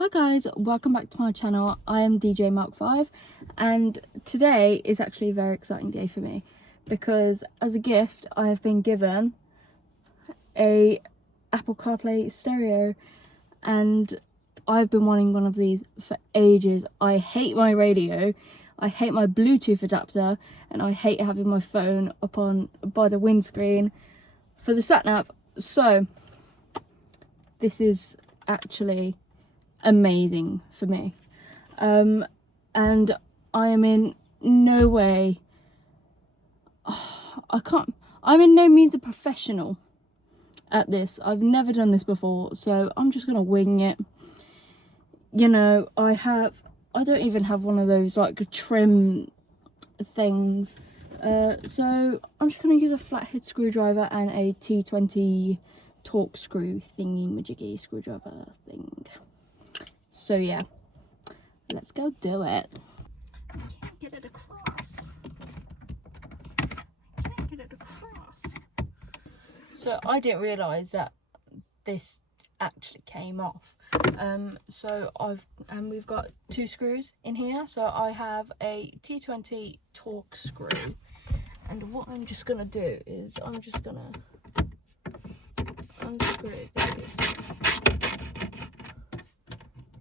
Hi guys, welcome back to my channel. I am DJ Mark 5 and today is actually a very exciting day for me because as a gift I have been given a Apple CarPlay stereo and I've been wanting one of these for ages. I hate my radio, I hate my Bluetooth adapter, and I hate having my phone up on by the windscreen for the sat nav. So this is actually amazing for me, and I am in no way I'm in no means a professional at this. I've never done this before, so I'm just gonna wing it. You know, I don't even have one of those like trim things, so I'm just gonna use a flathead screwdriver and a T20 torque screw thingy majiggy screwdriver thing. So yeah, let's go do it. I can't get it across. So I didn't realise that this actually came off. So we've got two screws in here. So I have a T20 torque screw, and what I'm just gonna do is I'm just gonna unscrew these.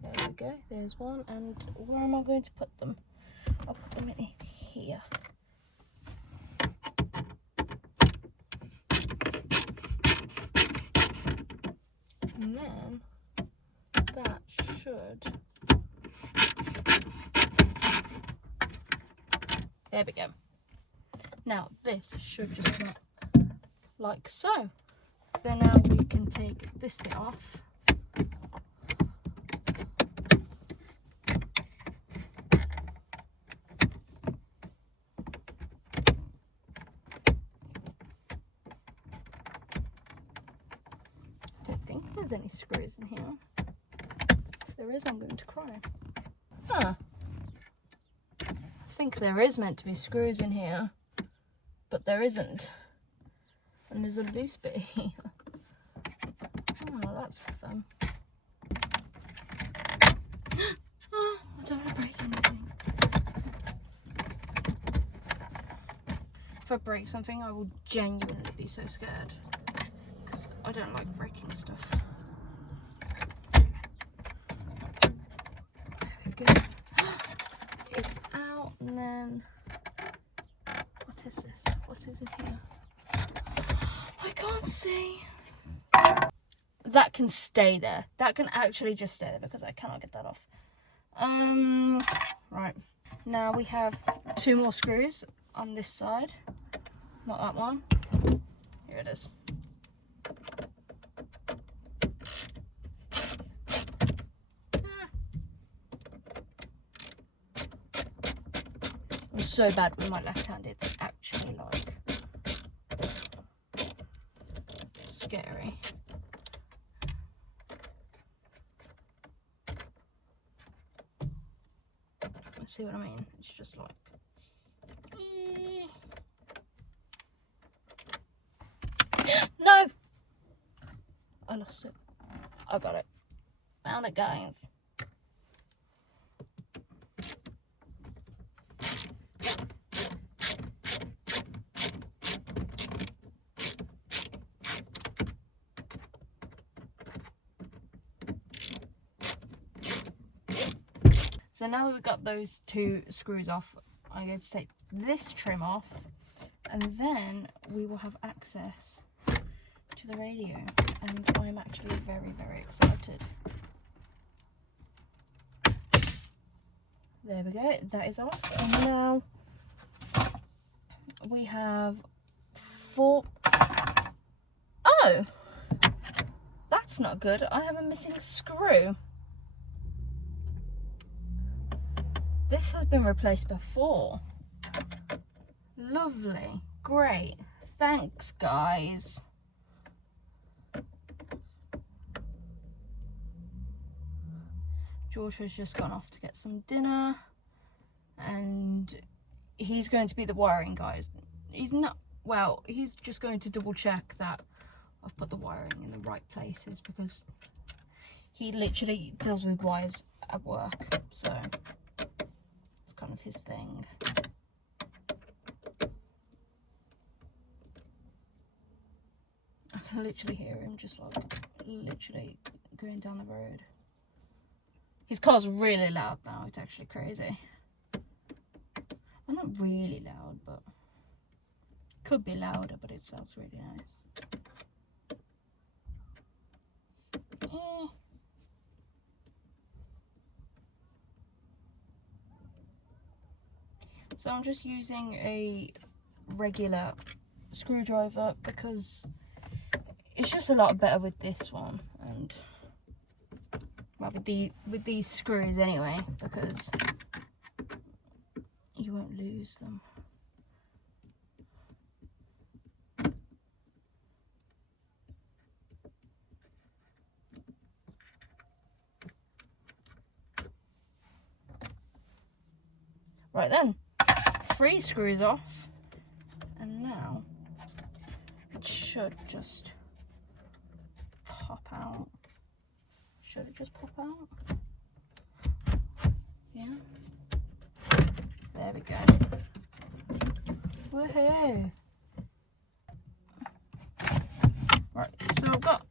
There we go, there's one, and where am I going to put them? I'll put them in here. And then that should, there we go. Now this should just come like so. Then now we can take this bit off. There's any screws in here. If there is, I'm going to cry. Huh. I think there is meant to be screws in here, but there isn't. And there's a loose bit here. Oh, that's fun. Oh, I don't want to break anything. If I break something, I will genuinely be so scared. Because I don't like breaking stuff. Good. It's out, and then what is this? What is in here? I can't see. That can stay there. That can actually just stay there because I cannot get that off. Right. Now we have two more screws on this side. Not that one. Here it is. I'm so bad with my left hand, it's actually like scary. See what I mean? It's just like no! I lost it. I got it. Found it, guys. So now that we've got those two screws off, I'm going to take this trim off, and then we will have access to the radio, and I'm actually very, very excited. There we go, that is off, and now we have four. Oh, that's not good. I have a missing screw. This has been replaced before. Lovely. Great. Thanks, guys. George has just gone off to get some dinner. And he's going to be the wiring guy. He's not, well, he's just going to double check that I've put the wiring in the right places because he literally deals with wires at work, so it's kind of his thing. I can literally hear him just like literally going down the road. His car's really loud now, it's actually crazy. Well, not really loud, but could be louder, but it sounds really nice. So I'm just using a regular screwdriver because it's just a lot better with this one, and well, with these screws anyway, because you won't lose them. Right then, 3 screws off, and now it should just pop out. Should it just pop out? Yeah. There we go. Woohoo! Right, so I've got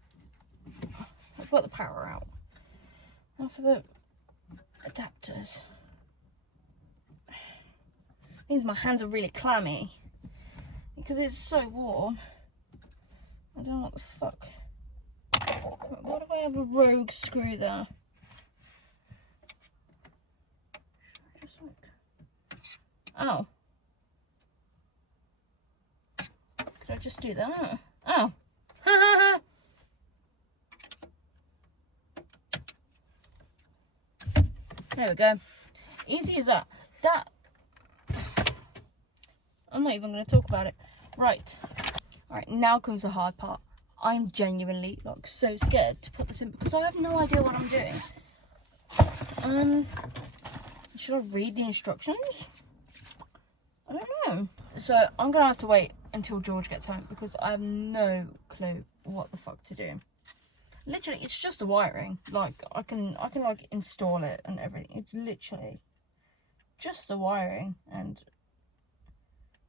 the power out. Now for the adapters. Means my hands are really clammy because it's so warm. I don't know what the fuck. What if I have a rogue screw there? Just like, oh. Could I just do that? Oh. There we go. Easy as that. I'm not even going to talk about it. Right. Alright, now comes the hard part. I'm genuinely like so scared to put this in because I have no idea what I'm doing. Should I read the instructions? I don't know. So I'm going to have to wait until George gets home because I have no clue what the fuck to do. Literally, it's just the wiring. Like I can like install it and everything. It's literally just the wiring, and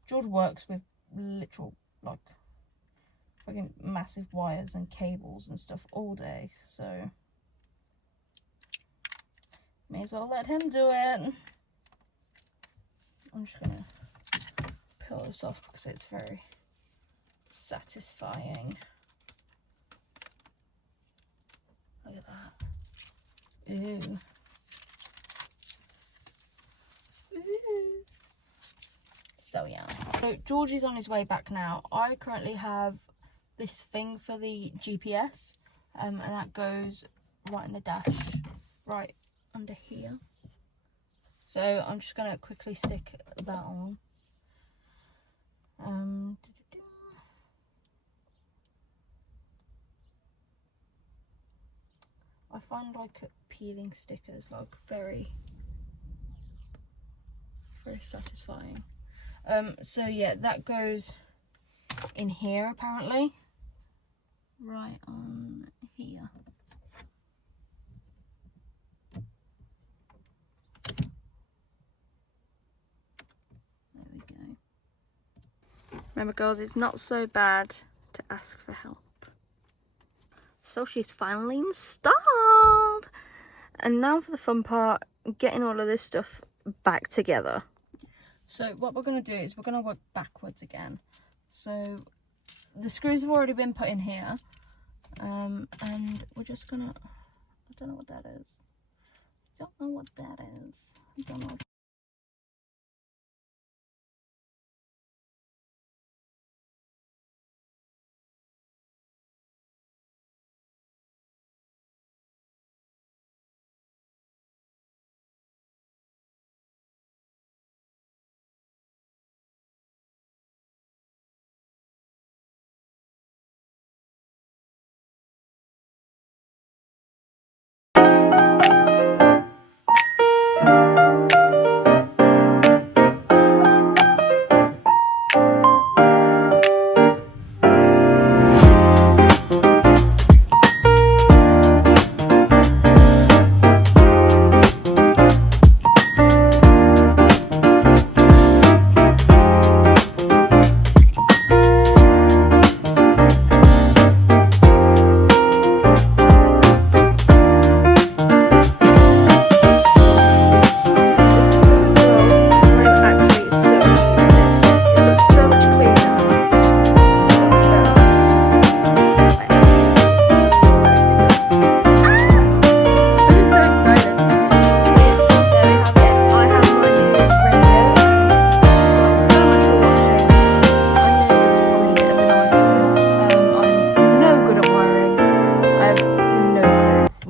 George works with literal like fucking massive wires and cables and stuff all day, so may as well let him do it. I'm just gonna peel this off because it's very satisfying. Look at that. Ooh. Ooh. So yeah. So George is on his way back now. I currently have this thing for the GPS, and that goes right in the dash, right under here. So I'm just gonna quickly stick that on. I find like peeling stickers like very satisfying. So yeah, that goes in here apparently, right on here. There we go. Remember girls, it's not so bad to ask for help. So she's finally installed, and now for the fun part, getting all of this stuff back together. So what we're going to do is we're going to work backwards again. So the screws have already been put in here, and we're just going to, I don't know what that is. I don't know what that is. I don't know.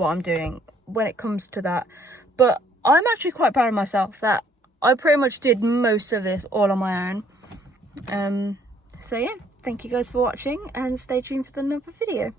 what I'm doing when it comes to that. But I'm actually quite proud of myself that I pretty much did most of this all on my own. So yeah, thank you guys for watching and stay tuned for another video.